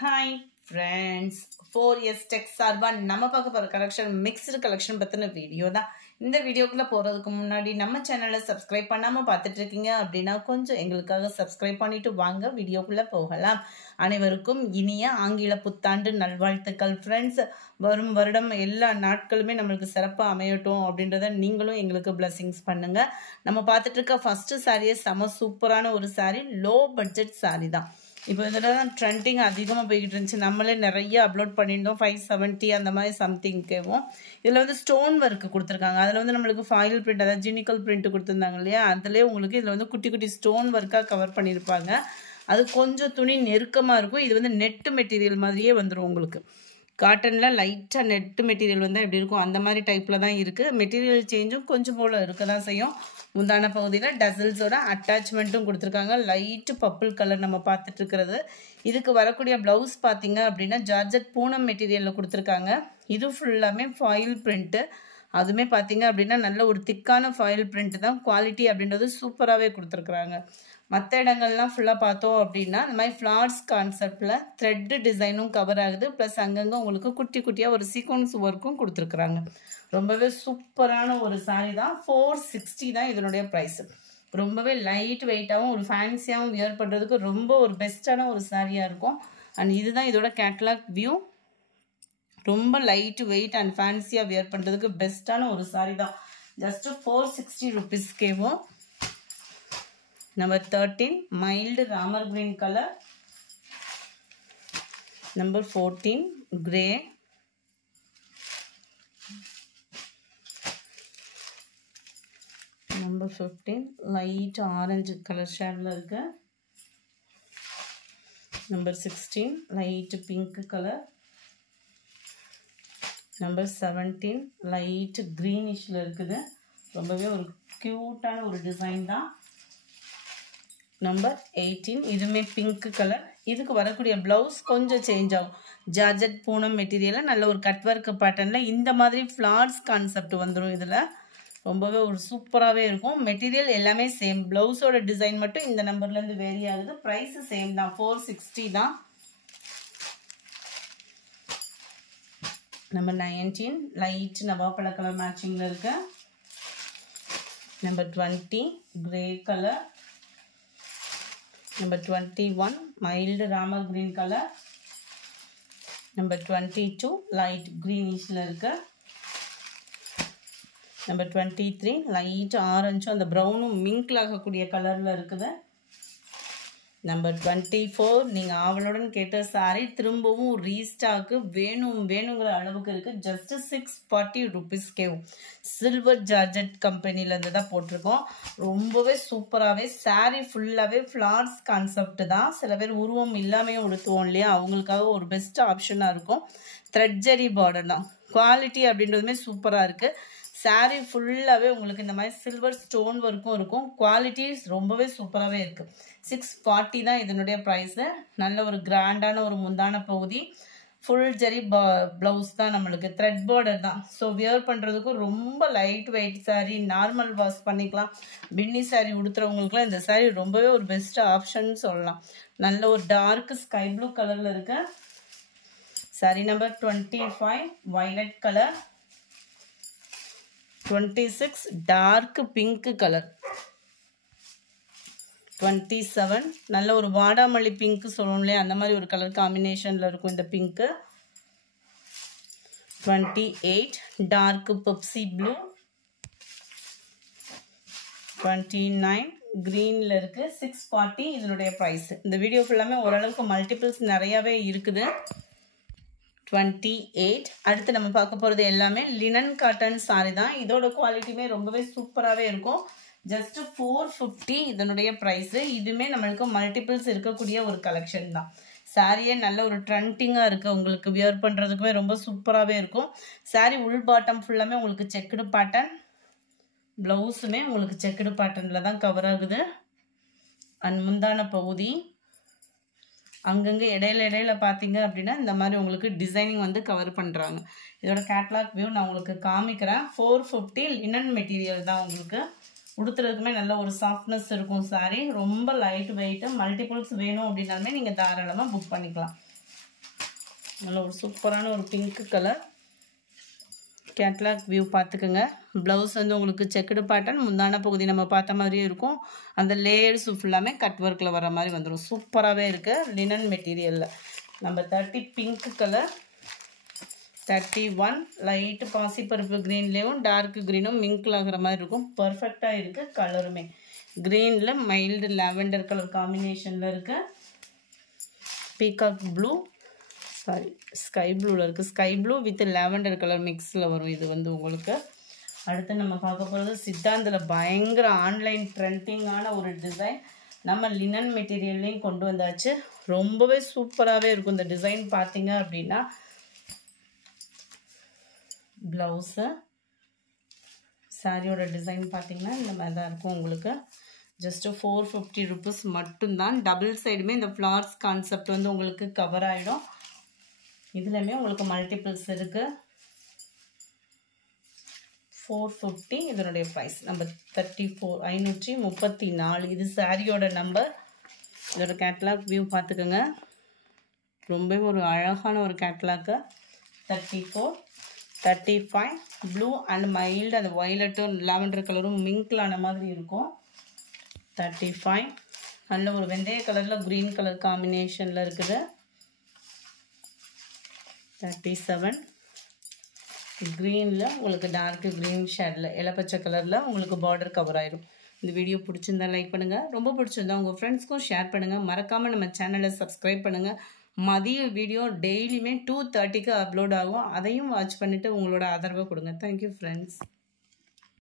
Hi friends, 4S Tech சார்பா நம்ம பார்க்க போற கலெக்ஷன் மிக்ஸ்டு கலெக்ஷன் பத்தின வீடியோ தான். இந்த வீடியோக்குள்ள போறதுக்கு முன்னாடி நம்ம சேனலை சப்ஸ்கிரைப் பண்ணாம பார்த்துட்டு இருக்கீங்க அப்படின்னா கொஞ்சம் எங்களுக்காக சப்ஸ்கிரைப் பண்ணிட்டு வாங்க வீடியோக்குள்ள போகலாம். அனைவருக்கும் இனிய ஆங்கில புத்தாண்டு நல்வாழ்த்துக்கள் ஃப்ரெண்ட்ஸ். வரும் வருடம் எல்லா நாட்களுமே நம்மளுக்கு சிறப்பாக அமையட்டும் அப்படின்றத நீங்களும் எங்களுக்கு பிளஸிங்ஸ் பண்ணுங்க. நம்ம பார்த்துட்டு இருக்க ஃபர்ஸ்ட் சாரியே செம சூப்பரான ஒரு சாரி, லோ பட்ஜெட் சாரி தான். இப்போ இதில் தான் ட்ரெண்டிங் அதிகமாக போய்கிட்டு இருந்துச்சு. நம்மளே நிறைய அப்லோட் பண்ணியிருந்தோம். 570 அந்த மாதிரி சம்திங் கேட்கும். இதில் வந்து ஸ்டோன் ஒர்க்கு கொடுத்துருக்காங்க. அதில் வந்து நம்மளுக்கு ஃபாயில் பிரிண்ட், அதாவது ஜினிக்கல் பிரிண்ட் கொடுத்துருந்தாங்க இல்லையா, அதுலேயே உங்களுக்கு இதில் வந்து குட்டி குட்டி ஸ்டோன் ஒர்க்காக கவர் பண்ணியிருப்பாங்க. அது கொஞ்சம் துணி நெருக்கமாக இருக்கும். இது வந்து நெட்டு மெட்டீரியல் மாதிரியே வந்துடும் உங்களுக்கு. காட்டனில் லைட்டாக நெட்டு மெட்டீரியல் வந்து எப்படி இருக்கும் அந்த மாதிரி டைப்பில் தான் இருக்குது. மெட்டீரியல் சேஞ்சும் கொஞ்சம் போல் இருக்க தான் செய்யும். முந்தான பகுதியில் டசல்ஸோட அட்டாச்மெண்ட்டும் கொடுத்துருக்காங்க. லைட்டு பர்பிள் கலர் நம்ம பார்த்துட்டு இருக்கிறது. இதுக்கு வரக்கூடிய ப்ளவுஸ் பார்த்தீங்க அப்படின்னா ஜார்ஜெட் பூனம் மெட்டீரியலில் கொடுத்துருக்காங்க. இது ஃபுல்லாமே ஃபாயில் பிரிண்ட்டு. அதுவுமே பார்த்தீங்க அப்படின்னா நல்ல ஒரு திக்கான ஃபாயில் பிரிண்ட் தான். குவாலிட்டி அப்படின்றது சூப்பராகவே கொடுத்துருக்குறாங்க. மற்ற இடங்கள்லாம் ஃபுல்லாக பார்த்தோம் அப்படின்னா இந்த மாதிரி ஃப்ளார்ஸ் கான்செப்டில் த்ரெட்டு டிசைனும் கவர் ஆகுது. ப்ளஸ் அங்கங்கே உங்களுக்கு குட்டி குட்டியாக ஒரு சீக்வன்ஸ் ஒர்க்கும் கொடுத்துருக்குறாங்க. ரொம்பவே சூப்பரான ஒரு சாரீ தான். 460 தான் இதனுடைய ப்ரைஸு. ரொம்பவே லைட் வெயிட்டாகவும் ஒரு ஃபேன்சியாகவும் வியர் பண்ணுறதுக்கு ரொம்ப ஒரு பெஸ்ட்டான ஒரு சாரியாக இருக்கும். அண்ட் இதுதான் இதோட கேட்லாக் வியூ. ரொம்ப லைட் வெயிட் அண்ட் ஃபேன்சியாக வியர் பண்ணுறதுக்கு பெஸ்ட்டான ஒரு சாரீ தான். ஜஸ்ட்டு 460 ருபீஸ்க்கேவும். Number 13 mild Ramar green colour. Number 14 grey. Number 15 light orange colour ஷேடில் இருக்கு. Number 16 light pink colour. Number 17 light க்ரீனிஷில் இருக்குது. ரொம்பவே ஒரு க்யூட்டான ஒரு டிசைன் தான். நம்பர் 18 இதுவுமே பிங்க் கலர். இதுக்கு வரக்கூடிய ப்ளவுஸ் கொஞ்சம் சேஞ்ச் ஆகும். ஜார்ஜெட் பூனம் மெட்டீரியலில் நல்ல ஒரு கட் ஒர்க் பேட்டர்னில் இந்த மாதிரி ஃப்ளார்ஸ் கான்செப்ட் வந்துடும். இதில் ரொம்பவே ஒரு சூப்பராகவே இருக்கும். மெட்டீரியல் எல்லாமே சேம். ப்ளவுஸோட டிசைன் மட்டும் இந்த நம்பர்லேருந்து வேரி ஆகுது. ப்ரைஸு சேம் தான், 460 தான். நம்பர் 19 லைட் நவாப்பழ கலர் மேட்சிங்கில் இருக்கு. Number 20 grey colour. Number 21 mild Ramar green colour. Number 22 light க்ரீனிஷில் இருக்கு. நம்பர் 23 லைட் ஆரஞ்சும் அந்த ப்ரௌனும் மிங்கில் ஆகக்கூடிய கலரில் இருக்குது. நம்பர் 24 நீங்கள் ஆவலுடன் கேட்ட சாரி திரும்பவும் ரீஸ்டாக்கு வேணுங்கிற அளவுக்கு இருக்குது. ஜஸ்ட் 640 ருபீஸ்க்கேவும். சில்வர் ஜார்ஜெட் கம்பெனிலேருந்து தான் போட்டிருக்கோம். ரொம்பவே சூப்பராகவே சாரி ஃபுல்லாகவே ஃப்ளார்ஸ் கான்செப்ட் தான். சில பேர் உருவம் இல்லாமையும் உடுத்துவோம் இல்லையா, அவங்களுக்காக ஒரு பெஸ்ட் ஆப்ஷனாக இருக்கும். த்ரெட் ஜரி பார்டர் தான். குவாலிட்டி அப்படின்றதுமே சூப்பராக இருக்குது. சாரீ ஃபுல்லாகவே உங்களுக்கு இந்த மாதிரி சில்வர் ஸ்டோன் ஒர்க்கும் இருக்கும். குவாலிட்டி ரொம்பவே சூப்பராகவே இருக்குது. 640 தான் இதனுடைய ப்ரைஸு. நல்ல ஒரு கிராண்டான ஒரு முந்தான பகுதி. ஃபுல் ஜரி ப்ளவுஸ் தான். நம்மளுக்கு த்ரெட் பார்டர் தான். ஸோ வியர் பண்ணுறதுக்கும் ரொம்ப light wait sari. Normal wash பண்ணிக்கலாம். பின்னி சாரீ உடுத்துறவங்களுக்குலாம் இந்த சாரீ ரொம்பவே ஒரு பெஸ்ட் ஆப்ஷன் சொல்லலாம். நல்ல ஒரு டார்க் ஸ்கை ப்ளூ கலரில் இருக்கு. Sari number 25 violet colour. 26 dark pink colour. 27 நல்ல ஒரு வாடாமல்லி பிங்க் சொல்லணும் இல்லையா, அந்த மாதிரி ஒரு கலர் காம்பினேஷனில் இருக்கும் இந்த பிங்க்கு. 28 dark Pepsi blue. 29 க்ரீனில் இருக்குது. 640 இதனுடைய ப்ரைஸ். இந்த வீடியோ ஃபுல்லாமே ஓரளவுக்கு மல்டிபிள்ஸ் நிறையாவே இருக்குது. 28 அடுத்து நம்ம பார்க்க போகிறது எல்லாமே லினன் காட்டன் சாரி தான். இதோட குவாலிட்டியுமே ரொம்பவே சூப்பராகவே இருக்கும். ஜஸ்ட் 450 இதனுடைய ப்ரைஸு. இதுவுமே நம்மளுக்கு மல்டிபிள்ஸ் இருக்கக்கூடிய ஒரு கலெக்ஷன் தான். சாரியே நல்ல ஒரு ட்ரெண்டிங்காக இருக்குது. உங்களுக்கு வியர் பண்ணுறதுக்குமே ரொம்ப சூப்பராகவே இருக்கும். சாரி உள் பாட்டம் ஃபுல்லாமே உங்களுக்கு செக்குடு பேட்டர்ன். ப்ளவுஸுமே உங்களுக்கு செக்குடு பேட்டர்னில் தான் கவர் ஆகுது. அண்ட் முந்தான பகுதி அங்கங்கே இடையில பார்த்தீங்க அப்படின்னா இந்த மாதிரி உங்களுக்கு டிசைனிங் வந்து கவர் பண்ணுறாங்க. இதோட கேட்லாக் வியூ நான் உங்களுக்கு காமிக்கிறேன். 450 லினன் மெட்டீரியல் தான். உங்களுக்கு உடுத்துறதுக்குமே நல்ல ஒரு சாஃப்ட்னஸ் இருக்கும் சாரீ. ரொம்ப லைட் வெயிட்டு. மல்டிபிள்ஸ் வேணும் அப்படின்னாலுமே நீங்கள் தாராளமாக புக் பண்ணிக்கலாம். நல்ல ஒரு சூப்பரான ஒரு பிங்க் கலர். கேட்லாக் வியூ பார்த்துக்கோங்க. ப்ளவுஸ் வந்து உங்களுக்கு செக்குடு பேட்டர்ன், முந்தான பகுதி நம்ம பார்த்த மாதிரியே இருக்கும். அந்த லேயர்ஸ் ஃபுல்லாமே கட் ஒர்க்கில் வர மாதிரி வந்துடும். சூப்பராகவே இருக்குது. லினன் மெட்டீரியலில் நம்ம 30 பிங்க் கலர், 31 லைட்டு பாசிப்பருப்பு க்ரீன்லேயும் டார்க் க்ரீனும் மிங்கிள் ஆகிற மாதிரி இருக்கும். பர்ஃபெக்டாக இருக்குது. கலருமே க்ரீனில் மைல்டு லாவெண்டர் கலர் காம்பினேஷனில் இருக்குது. பீகாக் ப்ளூ, சாரி ஸ்கை ப்ளூவில் இருக்குது. Sky blue with lavender colour மிக்ஸில் வரும் இது வந்து உங்களுக்கு. அடுத்து நம்ம பார்க்க போகிறது சித்தாந்தில் பயங்கர ஆன்லைன் ட்ரெண்டிங்கான ஒரு டிசைன். நம்ம லினன் மெட்டீரியல்லையும் கொண்டு வந்தாச்சு. ரொம்பவே சூப்பராகவே இருக்கும் இந்த டிசைன். பார்த்தீங்க அப்படின்னா ப்ளவுஸு சாரியோட டிசைன் பார்த்தீங்கன்னா இந்த மாதிரி தான் இருக்கும் உங்களுக்கு. ஜஸ்ட்டு 450 ருபீஸ் மட்டும்தான். டபுள் சைடுமே இந்த ஃப்ளார்ஸ் கான்செப்ட் வந்து உங்களுக்கு கவர் ஆகிடும். இதுலையுமே உங்களுக்கு மல்டிபிள்ஸ் இருக்குது. 450 இதனுடைய ப்ரைஸ். நம்பர் 34 534. இது சாரியோட நம்பர். இதோட கேட்லாக் வியூ பார்த்துக்கோங்க. ரொம்பவே ஒரு அழகான ஒரு கேட்லாக்கு. 34 35 ப்ளூ அண்ட் மைல்டு அந்த வயலட்டும் லாவெண்டர் கலரும் மிங்கிளான மாதிரி இருக்கும். 35 நல்ல ஒரு வெந்தய கலரில் க்ரீன் கலர் காம்பினேஷனில் இருக்குது. 37 க்ரீனில் உங்களுக்கு டார்க் க்ரீன் ஷேடில் இளப்பச்சை கலரில் உங்களுக்கு பார்டர் கவர் ஆயிடும். இந்த வீடியோ பிடிச்சிருந்தா லைக் பண்ணுங்கள். ரொம்ப பிடிச்சிருந்தா உங்கள் ஃப்ரெண்ட்ஸ்க்கும் ஷேர் பண்ணுங்கள். மறக்காமல் நம்ம சேனலை சப்ஸ்கிரைப் பண்ணுங்கள். மதிய வீடியோ டெய்லியுமே 2:30க்கு அப்லோட் ஆகும். அதையும் வாட்ச் பண்ணிவிட்டு உங்களோட ஆதரவை கொடுங்க. Thank you friends.